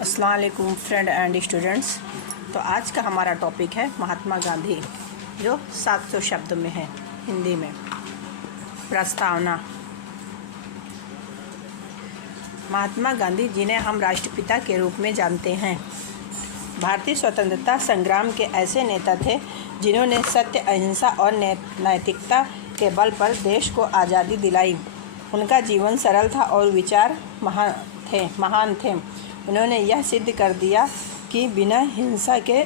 अस्सलाम वालेकुम friend and students. तो आज का हमारा टॉपिक है महात्मा गांधी, जो 700 शब्द में है हिंदी में। प्रस्तावना। महात्मा गांधी जिन्हें हम राष्ट्रपिता के रूप में जानते हैं, भारतीय स्वतंत्रता संग्राम के ऐसे नेता थे जिन्होंने सत्य, अहिंसा और नैतिकता के बल पर देश को आज़ादी दिलाई। उनका जीवन सरल था और विचार महान थे। उन्होंने यह सिद्ध कर दिया कि बिना हिंसा के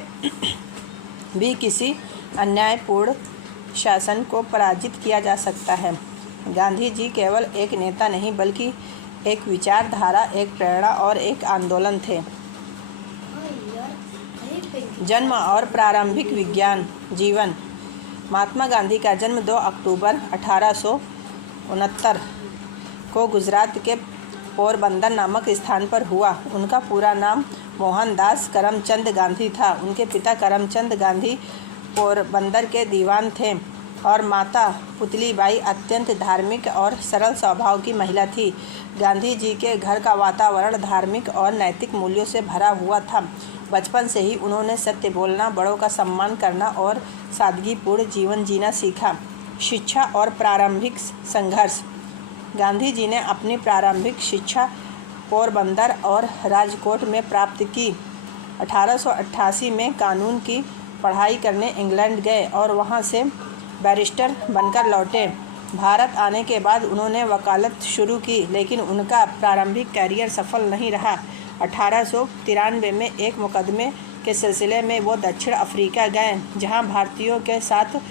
भी किसी अन्यायपूर्ण शासन को पराजित किया जा सकता है। गांधी जी केवल एक नेता नहीं बल्कि एक विचारधारा, एक प्रेरणा और एक आंदोलन थे। जन्म और प्रारंभिक विज्ञान जीवन। महात्मा गांधी का जन्म 2 अक्टूबर 1869 को गुजरात के पोरबंदर नामक स्थान पर हुआ। उनका पूरा नाम मोहनदास करमचंद गांधी था। उनके पिता करमचंद गांधी पोरबंदर के दीवान थे और माता पुतलीबाई अत्यंत धार्मिक और सरल स्वभाव की महिला थी। गांधी जी के घर का वातावरण धार्मिक और नैतिक मूल्यों से भरा हुआ था। बचपन से ही उन्होंने सत्य बोलना, बड़ों का सम्मान करना और सादगीपूर्ण जीवन जीना सीखा। शिक्षा और प्रारंभिक संघर्ष। गांधी जी ने अपनी प्रारंभिक शिक्षा पोरबंदर और राजकोट में प्राप्त की। 1888 में कानून की पढ़ाई करने इंग्लैंड गए और वहां से बैरिस्टर बनकर लौटे। भारत आने के बाद उन्होंने वकालत शुरू की, लेकिन उनका प्रारंभिक कैरियर सफल नहीं रहा। 1893 में एक मुकदमे के सिलसिले में वो दक्षिण अफ्रीका गए, जहां भारतीयों के साथ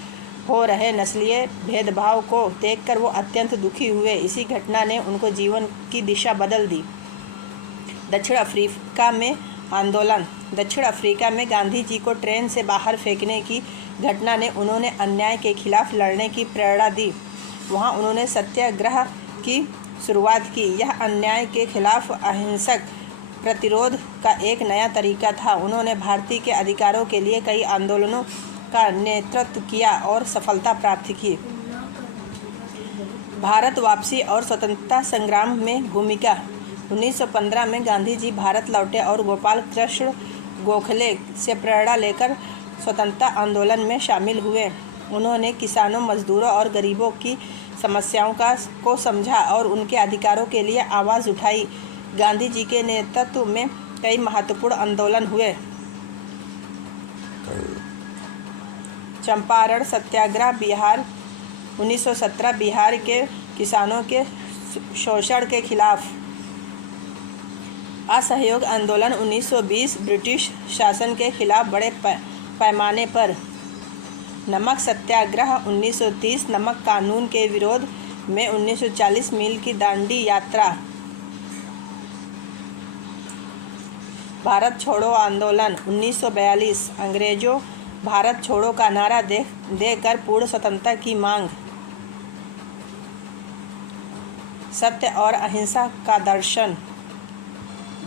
हो रहे नस्लीय भेदभाव को देखकर वो अत्यंत दुखी हुए। इसी घटना ने उनको जीवन की दिशा बदल दी। दक्षिण अफ्रीका में आंदोलन। दक्षिण अफ्रीका में गांधी जी को ट्रेन से बाहर फेंकने की घटना ने उन्होंने अन्याय के खिलाफ लड़ने की प्रेरणा दी। वहाँ उन्होंने सत्याग्रह की शुरुआत की। यह अन्याय के खिलाफ अहिंसक प्रतिरोध का एक नया तरीका था। उन्होंने भारतीय के अधिकारों के लिए कई आंदोलनों का नेतृत्व किया और सफलता प्राप्त की। भारत वापसी और स्वतंत्रता संग्राम में भूमिका। 1915 में गांधी जी भारत लौटे और गोपाल कृष्ण गोखले से प्रेरणा लेकर स्वतंत्रता आंदोलन में शामिल हुए। उन्होंने किसानों, मजदूरों और गरीबों की समस्याओं को समझा और उनके अधिकारों के लिए आवाज़ उठाई। गांधी जी के नेतृत्व में कई महत्वपूर्ण आंदोलन हुए। चंपारण सत्याग्रह बिहार 1917 बिहार के किसानों के शोषण के खिलाफ। असहयोग आंदोलन 1920 ब्रिटिश शासन के खिलाफ बड़े पैमाने पर। नमक सत्याग्रह 1930 नमक कानून के विरोध में 1940 मील की दांडी यात्रा। भारत छोड़ो आंदोलन 1942 अंग्रेजों भारत छोड़ो का नारा देकर पूर्ण स्वतंत्रता की मांग। सत्य और अहिंसा का दर्शन।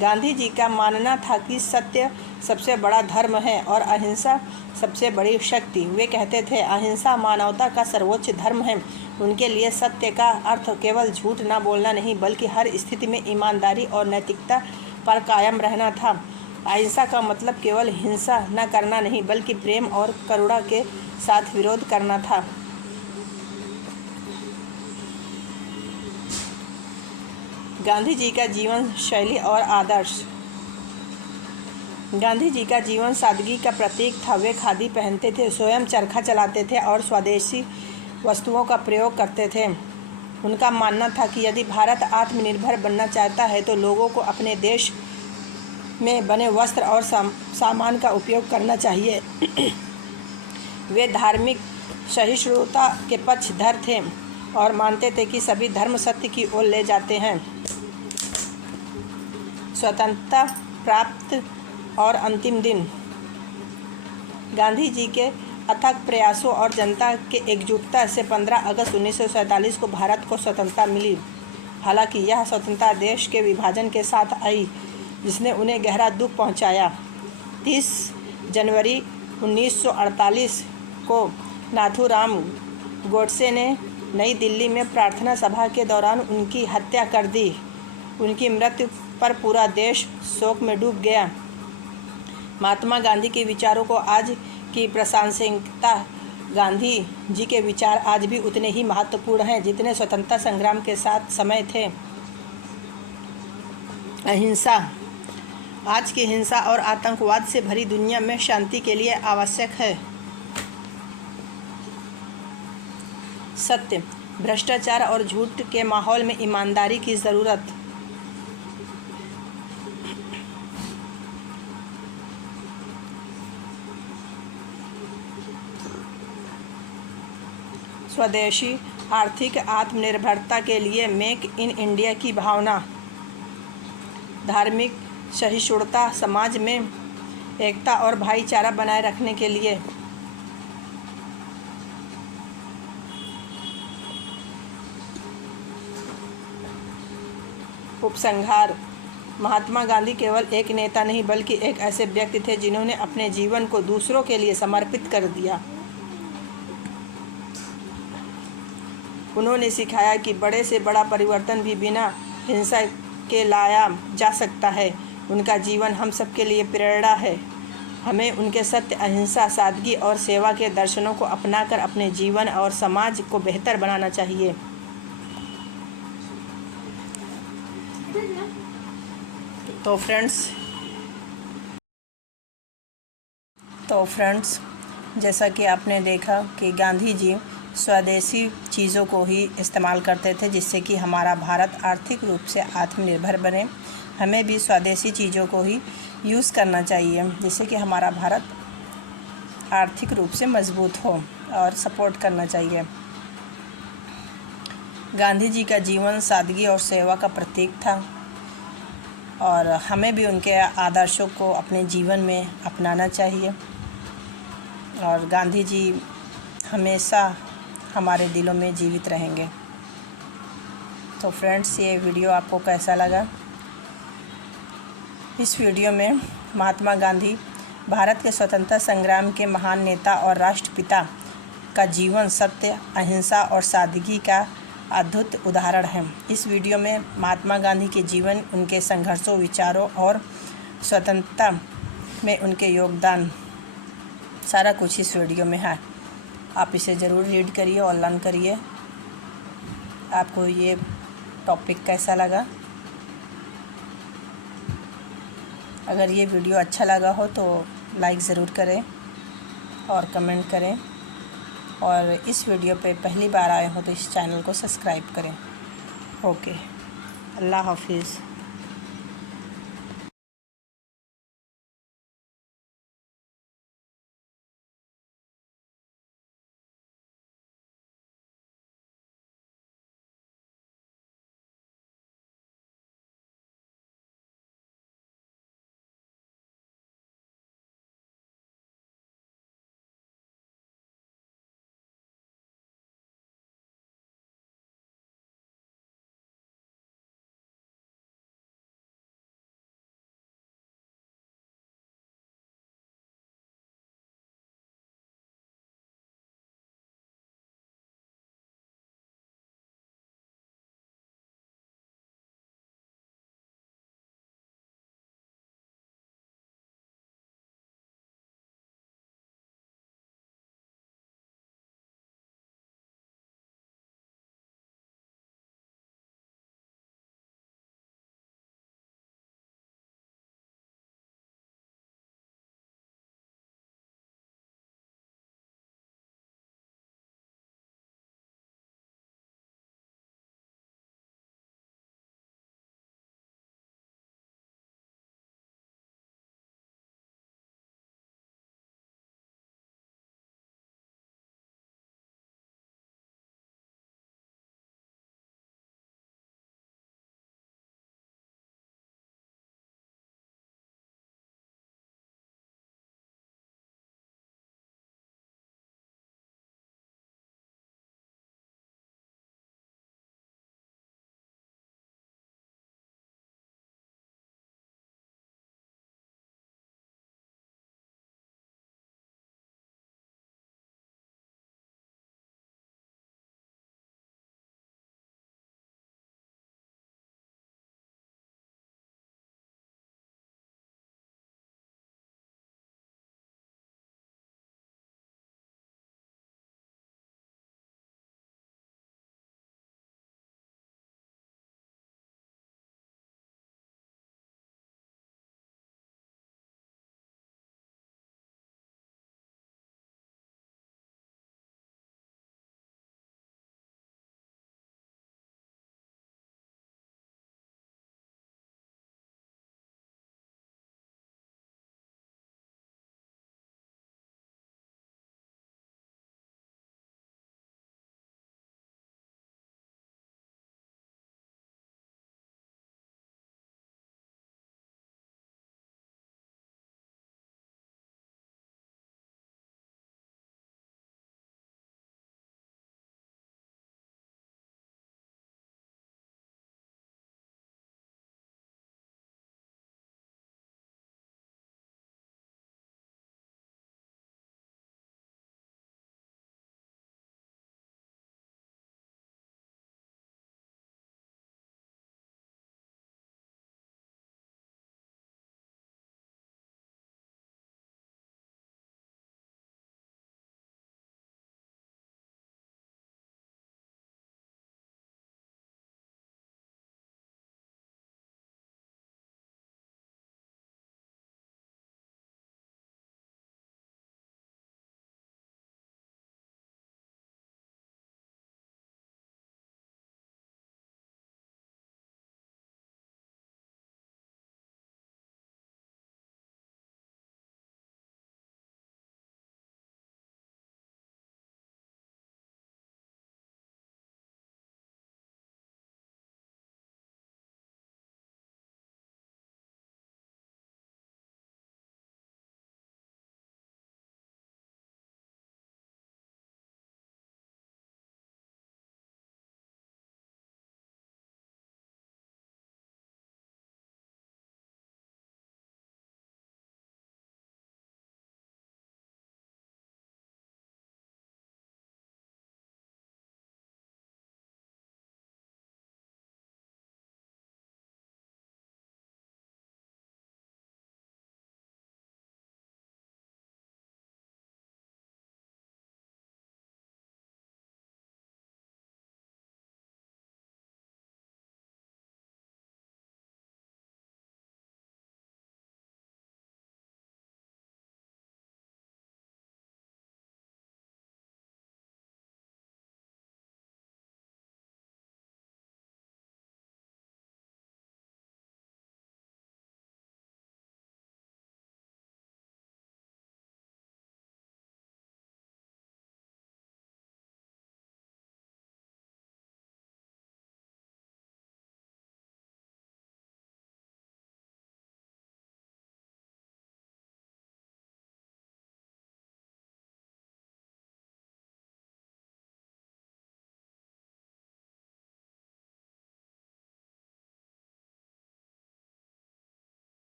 गांधी जी का मानना था कि सत्य सबसे बड़ा धर्म है और अहिंसा सबसे बड़ी शक्ति। वे कहते थे, अहिंसा मानवता का सर्वोच्च धर्म है। उनके लिए सत्य का अर्थ केवल झूठ न बोलना नहीं बल्कि हर स्थिति में ईमानदारी और नैतिकता पर कायम रहना था। अहिंसा का मतलब केवल हिंसा न करना नहीं बल्कि प्रेम और करुणा के साथ विरोध करना था। गांधी जी का जीवन शैली और आदर्श। गांधी जी का जीवन सादगी का प्रतीक था। वे खादी पहनते थे, स्वयं चरखा चलाते थे और स्वदेशी वस्तुओं का प्रयोग करते थे। उनका मानना था कि यदि भारत आत्मनिर्भर बनना चाहता है तो लोगों को अपने देश में बने वस्त्र और सामान का उपयोग करना चाहिए। वे धार्मिक सहिष्णुता के पक्षधर थे और मानते थे कि सभी धर्म सत्य की ओर ले जाते हैं। स्वतंत्रता प्राप्त और अंतिम दिन। गांधी जी के अथक प्रयासों और जनता के एकजुटता से 15 अगस्त 1947 को भारत को स्वतंत्रता मिली। हालांकि यह स्वतंत्रता देश के विभाजन के साथ आई, जिसने उन्हें गहरा दुख पहुंचाया। 30 जनवरी 1948 को नाथूराम गोडसे ने नई दिल्ली में प्रार्थना सभा के दौरान उनकी हत्या कर दी। उनकी मृत्यु पर पूरा देश शोक में डूब गया। महात्मा गांधी के विचारों को आज की प्रासंगिकता गांधी जी के विचार आज भी उतने ही महत्वपूर्ण हैं जितने स्वतंत्रता संग्राम के साथ समय थे। अहिंसा आज की हिंसा और आतंकवाद से भरी दुनिया में शांति के लिए आवश्यक है। सत्य, भ्रष्टाचार और झूठ के माहौल में ईमानदारी की ज़रूरत। स्वदेशी आर्थिक आत्मनिर्भरता के लिए मेक इन इंडिया की भावना। धार्मिक सहिष्णुता समाज में एकता और भाईचारा बनाए रखने के लिए। उपसंहार, महात्मा गांधी केवल एक नेता नहीं बल्कि एक ऐसे व्यक्ति थे जिन्होंने अपने जीवन को दूसरों के लिए समर्पित कर दिया। उन्होंने सिखाया कि बड़े से बड़ा परिवर्तन भी बिना हिंसा के लाया जा सकता है। उनका जीवन हम सबके लिए प्रेरणा है। हमें उनके सत्य, अहिंसा, सादगी और सेवा के दर्शनों को अपनाकर अपने जीवन और समाज को बेहतर बनाना चाहिए। तो फ्रेंड्स जैसा कि आपने देखा कि गांधी जी स्वदेशी चीज़ों को ही इस्तेमाल करते थे जिससे कि हमारा भारत आर्थिक रूप से आत्मनिर्भर बने। हमें भी स्वदेशी चीज़ों को ही यूज़ करना चाहिए जिससे कि हमारा भारत आर्थिक रूप से मजबूत हो और सपोर्ट करना चाहिए। गांधी जी का जीवन सादगी और सेवा का प्रतीक था और हमें भी उनके आदर्शों को अपने जीवन में अपनाना चाहिए और गांधी जी हमेशा हमारे दिलों में जीवित रहेंगे। तो फ्रेंड्स ये वीडियो आपको कैसा लगा? इस वीडियो में महात्मा गांधी भारत के स्वतंत्रता संग्राम के महान नेता और राष्ट्रपिता का जीवन सत्य, अहिंसा और सादगी का अद्भुत उदाहरण है। इस वीडियो में महात्मा गांधी के जीवन, उनके संघर्षों, विचारों और स्वतंत्रता में उनके योगदान सारा कुछ इस वीडियो में है। आप इसे ज़रूर रीड करिए और लर्न करिए। आपको ये टॉपिक कैसा लगा? अगर ये वीडियो अच्छा लगा हो तो लाइक ज़रूर करें और कमेंट करें और इस वीडियो पे पहली बार आए हो तो इस चैनल को सब्सक्राइब करें। ओके, अल्लाह हाफिज़।